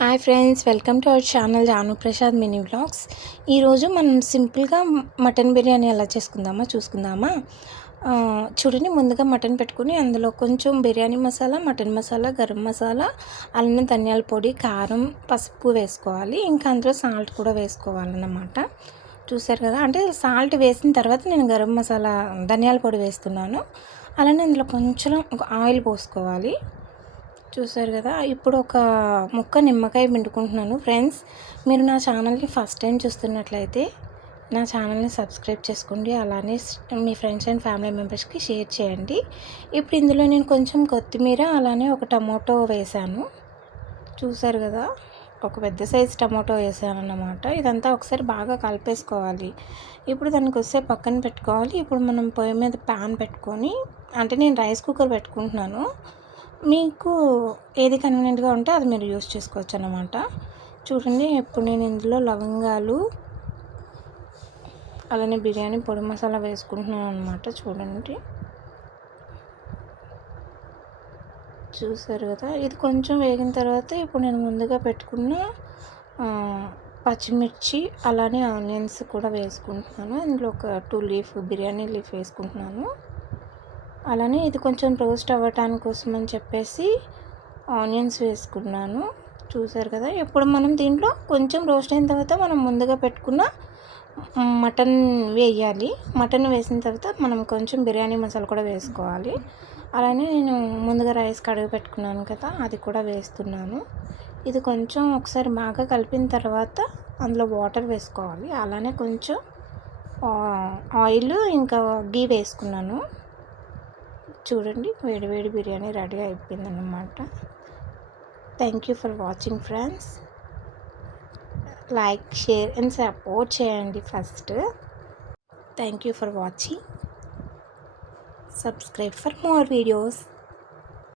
Hi friends, welcome to our channel Janu Prasad mini vlogs. ఈరోజు మనం సింపుల్గా మటన్ బిర్యానీ ఎలా చేసుకుందామా చూసుకుందామా. చూడండి, ముందుగా మటన్ పెట్టుకుని అందులో కొంచెం బిర్యానీ మసాలా, మటన్ మసాలా, గరం మసాలా, అల్లం, ధనియాల పొడి, కారం, పసుపు వేసుకోవాలి. ఇంకా అందులో సాల్ట్ కూడా వేసుకోవాలన్నమాట. చూసారు కదా, అంటే సాల్ట్ వేసిన తర్వాత నేను గరం మసాలా, ధనియాల పొడి వేస్తున్నాను. అలానే అందులో కొంచెం ఆయిల్ పోసుకోవాలి. చూసారు కదా, ఇప్పుడు ఒక ముక్క నిమ్మకాయ పిండుకుంటున్నాను. ఫ్రెండ్స్, మీరు నా ఛానల్ని ఫస్ట్ టైం చూస్తున్నట్లయితే నా ఛానల్ని సబ్స్క్రైబ్ చేసుకోండి. అలానే మీ ఫ్రెండ్స్ అండ్ ఫ్యామిలీ మెంబర్స్కి షేర్ చేయండి. ఇప్పుడు ఇందులో నేను కొంచెం కొత్తిమీర, అలానే ఒక టమాటో వేసాను. చూసారు కదా, ఒక పెద్ద సైజు టమాటో వేసాను అన్నమాట. ఇదంతా ఒకసారి బాగా కలిపేసుకోవాలి. ఇప్పుడు దానికి వస్తే పక్కన పెట్టుకోవాలి. ఇప్పుడు మనం పొయ్యి మీద ప్యాన్ పెట్టుకొని, అంటే నేను రైస్ కుక్కర్ పెట్టుకుంటున్నాను. మీకు ఏది కన్వీనియంట్గా ఉంటే అది మీరు యూస్ చేసుకోవచ్చు అన్నమాట. చూడండి, ఇప్పుడు నేను ఇందులో లవంగాలు, అలానే బిర్యానీ పొడి మసాలా వేసుకుంటున్నాను అనమాట. చూసారు కదా, ఇది కొంచెం వేగిన తర్వాత ఇప్పుడు నేను ముందుగా పెట్టుకున్న పచ్చిమిర్చి, అలానే ఆనియన్స్ కూడా వేసుకుంటున్నాను. ఇందులో ఒక 2 లీఫ్ బిర్యానీ లీఫ్ వేసుకుంటున్నాను. అలానే ఇది కొంచెం రోస్ట్ అవ్వటానికి కోసం అని చెప్పేసి ఆనియన్స్ వేసుకున్నాను. చూసారు కదా, ఇప్పుడు మనం దీంట్లో కొంచెం రోస్ట్ అయిన తర్వాత మనం ముందుగా పెట్టుకున్న మటన్ వేయాలి. మటన్ వేసిన తర్వాత మనం కొంచెం బిర్యానీ మసాలా కూడా వేసుకోవాలి. అలానే నేను ముందుగా రైస్ కడిగి పెట్టుకున్నాను కదా, అది కూడా వేస్తున్నాను. ఇది కొంచెం ఒకసారి బాగా కలిపిన తర్వాత అందులో వాటర్ వేసుకోవాలి. అలానే కొంచెం ఆయిల్, ఇంకా గీ వేసుకున్నాను. చూడండి, వేడి వేడి బిర్యానీ రెడీ అయిపోయిందన్నమాట. Thank you for watching friends. Like, share and support చేయండి first. Thank you for watching. Subscribe for more videos.